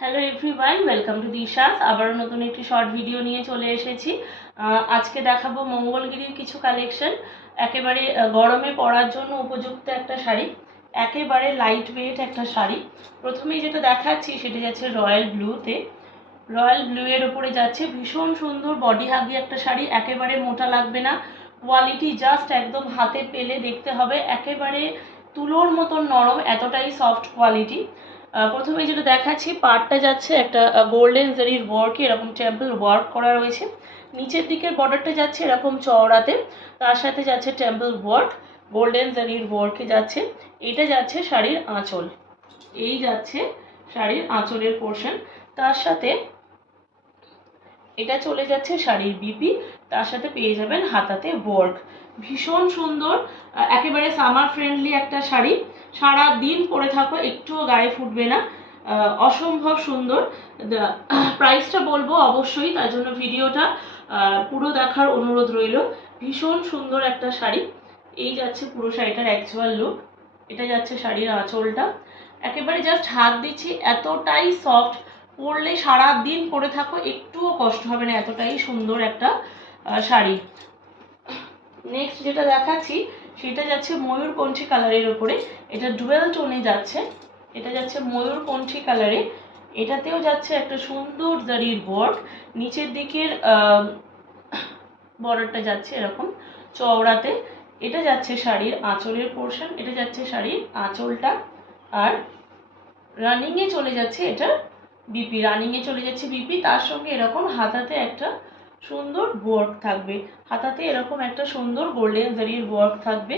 Hello everyone, welcome to দিশাস। আবারও নতুন একটি শর্ট ভিডিও নিয়ে চলে এসেছি। আজকে দেখাবো মঙ্গলগিরির কিছু কালেকশন। একেবারে গরমে পরার জন্য উপযুক্ত একটা শাড়ি, একেবারে লাইট ওয়েট একটা শাড়ি। প্রথমেই যেটা দেখাচ্ছি সেটা যাচ্ছে রয়্যাল ব্লুতে। রয়্যাল ব্লু এর ওপরে যাচ্ছে ভীষণ সুন্দর বডি হাগি একটা শাড়ি, একেবারে মোটা লাগবে না। কোয়ালিটি জাস্ট একদম হাতে পেলে দেখতে হবে, একেবারে তুলোর মতন নরম, এতটাই সফট কোয়ালিটি। প্রথমে যেটা দেখাচ্ছি, পাড়টা যাচ্ছে একটা গোল্ডেন জারির ওয়ার্কে, এরকম টেম্পল ওয়ার্ক করা রয়েছে। নিচের দিকের বর্ডারটা যাচ্ছে এরকম চওড়াতে, তার সাথে যাচ্ছে টেম্পল ওয়ার্ক, গোল্ডেন জারির ওয়ার্কে যাচ্ছে। এটা যাচ্ছে শাড়ির আঁচল, এই যাচ্ছে শাড়ির আঁচলের পোর্শন। তার সাথে এটা চলে যাচ্ছে শাড়ির বিপি, তার সাথে পেয়ে যাবেন হাতাতে ওয়ার্ক। ভীষণ সুন্দর, একেবারে সামার ফ্রেন্ডলি একটা শাড়ি। সারা দিন পরে থাকো, একটুও গায়ে ফুটবে না, অসম্ভব সুন্দর। প্রাইসটা বলবো অবশ্যই, তার জন্য ভিডিওটা পুরো দেখার অনুরোধ রইল। ভীষণ সুন্দর একটা শাড়ি। এই যাচ্ছে পুরো শাড়িটার অ্যাকচুয়াল লুক। এটা যাচ্ছে শাড়ির আঁচলটা, একেবারে জাস্ট হাত দিচ্ছি, এতটাই সফট, পরলে সারা দিন পরে থাকো, একটুও কষ্ট হবে না, এতটাই সুন্দর একটা শাড়ি। নেক্সট যেটা দেখাচ্ছি সেটা যাচ্ছে ময়ূরকণ্ঠী কালারের ওপরে। এটা ডুয়েল টোনে যাচ্ছে, এটা যাচ্ছে ময়ূরকণ্ঠী কালারে। এটাতেও যাচ্ছে একটা সুন্দর জারির ওয়ার্ক। নিচের দিকের বর্ডারটা যাচ্ছে এরকম চওড়াতে। এটা যাচ্ছে শাড়ির আঁচলের পোর্শন, এটা যাচ্ছে শাড়ির আঁচলটা। আর রানিংয়ে চলে যাচ্ছে এটা বিপি, রানিংয়ে চলে যাচ্ছে বিপি। তার সঙ্গে এরকম হাতাতে একটা সুন্দর ওয়ার্ক থাকবে, হাতাতে এরকম একটা সুন্দর গোল্ডেন জারির ওয়ার্ক থাকবে।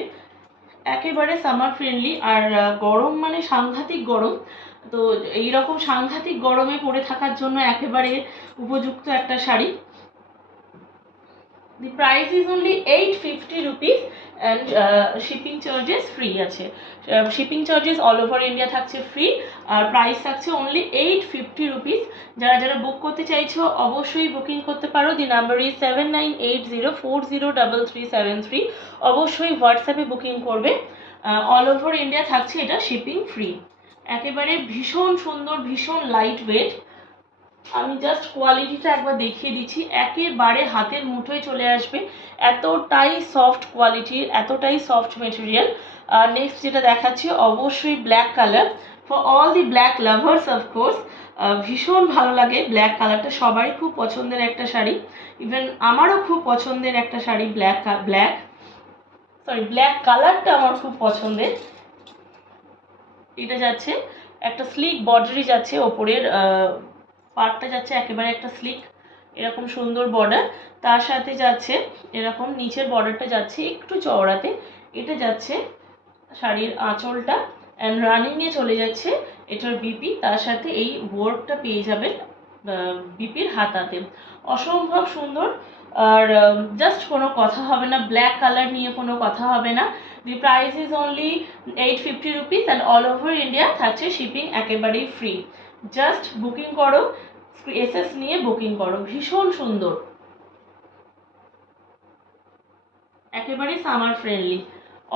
একেবারে সামার ফ্রেন্ডলি। আর গরম মানে সাংঘাতিক গরম, তো এইরকম সাংঘাতিক গরমে পরে থাকার জন্য একেবারে উপযুক্ত একটা sari. The price is only 850 rupees and shipping charges free আছে। Shipping charges all over India থাকছে ফ্রি, আর প্রাইস থাকছে অনলি 850 রুপিস। যারা যারা বুক করতে চাইছো অবশ্যই বুকিং করতে পারো। The number is 7980403373। অবশ্যই হোয়াটসঅ্যাপে বুকিং করবে। অল ওভার ইন্ডিয়া থাকছে এটা শিপিং ফ্রি। একেবারে ভীষণ সুন্দর, ভীষণ লাইট ওয়েট। আমি জাস্ট কোয়ালিটিটা একবার দেখিয়ে দিচ্ছি, একেবারে হাতের মুঠোয় চলে আসবে, এতটাই সফট কোয়ালিটির, এতটাই সফট মেটেরিয়াল। নেক্সট যেটা দেখাচ্ছি অবশ্যই black colour, for all the black lovers of course. ভীষণ ভালো লাগে ব্ল্যাক কালারটা, সবারই খুব পছন্দের একটা শাড়ি, ইভেন আমারও খুব পছন্দের একটা শাড়ি। ব্ল্যাক কালারটা আমার খুব পছন্দের। এটা যাচ্ছে একটা স্লিক বর্ডারই যাচ্ছে, ওপরের পার্টটা যাচ্ছে একেবারে একটা স্লিক, এরকম সুন্দর বর্ডার। তার সাথে যাচ্ছে এরকম নিচের বর্ডারটা যাচ্ছে একটু চওড়াতে। এটা যাচ্ছে শাড়ির আঁচলটা, অ্যান্ড রানিংয়ে চলে যাচ্ছে এটার বিপি, তার সাথে এই ওয়ার্কটা পেয়ে যাবেন বিপির হাতাতে। অসম্ভব সুন্দর। আর জাস্ট কোনো কথা হবে না, ব্ল্যাক কালার নিয়ে কোনো কথা হবে না। দি price is only 850 rupees and all over India থাকছে শিপিং একেবারেই ফ্রি। জাস্ট বুকিং করো, এসএস নিয়ে বুকিং করো। ভীষণ সুন্দর, একেবারে সামার ফ্রেন্ডলি,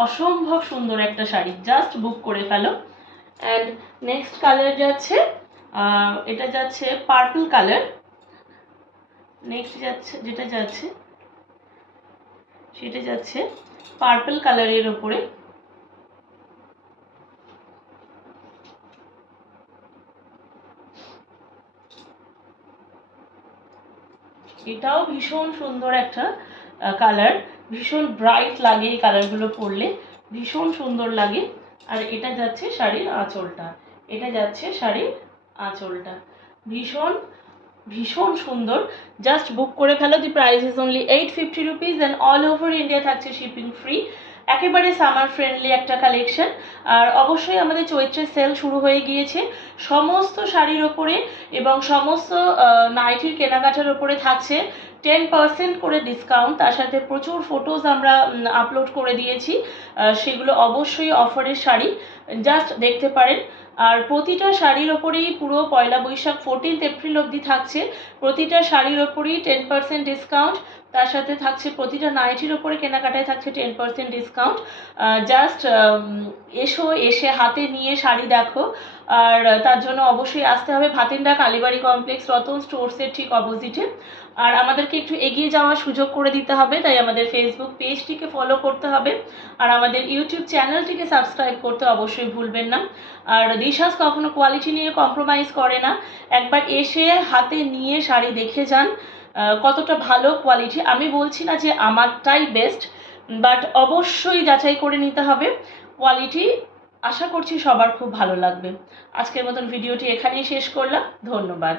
অসম্ভব সুন্দর একটা শাড়ি, জাস্ট বুক করে ফেলো। অ্যান্ড নেক্সট কালার যাচ্ছে এটা যাচ্ছে পার্পল কালার। নেক্সট যাচ্ছে যেটা যাচ্ছে সেটা যাচ্ছে পার্পল কালারের ওপরে। এটাও ভীষণ সুন্দর একটা কালার, ভীষণ ব্রাইট লাগে এই কালারগুলো পরলে, ভীষণ সুন্দর লাগে। আর এটা যাচ্ছে শাড়ির আঁচলটা, এটা যাচ্ছে শাড়ির আঁচলটা। ভীষণ ভীষণ সুন্দর, জাস্ট বুক করে ফেলো। The price is only 850 rupees and all over India থাকছে শিপিং ফ্রি। একেবারে সামার ফ্রেন্ডলি একটা কালেকশন। আর অবশ্যই আমাদের চৈত্রের সেল শুরু হয়ে গিয়েছে, সমস্ত শাড়ির ওপরে এবং সমস্ত নাইটির কেনাকাটার ওপরে থাকছে 10% করে ডিসকাউন্ট। তার সাথে প্রচুর ফটোজ আমরা আপলোড করে দিয়েছি, সেগুলো অবশ্যই অফারের শাড়ি, জাস্ট দেখতে পারেন। আর প্রতিটা শাড়ির ওপরেই পুরো পয়লা বৈশাখ 14 এপ্রিল অবধি থাকছে প্রতিটা শাড়ির ওপরেই 10% ডিসকাউন্ট। তার সাথে থাকছে প্রতিটা নাইটির ওপরে কেনাকাটায় থাকছে 10% ডিসকাউন্ট। জাস্ট এসে হাতে নিয়ে শাড়ি দেখো, আর তার জন্য অবশ্যই আসতে হবে ভাতিন্ডা কালীবাড়ি কমপ্লেক্স রতন স্টোর্সের ঠিক অপোজিটে। আর আমাদেরকে একটু এগিয়ে যাওয়ার সুযোগ করে দিতে হবে, তাই আমাদের ফেসবুক পেজটিকে ফলো করতে হবে আর আমাদের ইউটিউব চ্যানেলটিকে সাবস্ক্রাইব করতে অবশ্যই ভুলবেন না। আর দিশাস কখনো কোয়ালিটি নিয়ে কম্প্রোমাইজ করে না, একবার এসে হাতে নিয়ে শাড়ি দেখে যান কতটা ভালো কোয়ালিটি। আমি বলছি না যে আমারটাই বেস্ট, বাট অবশ্যই যাচাই করে নিতে হবে কোয়ালিটি। আশা করছি সবার খুব ভালো লাগবে। আজকের মতন ভিডিওটি এখানেই শেষ করলাম, ধন্যবাদ।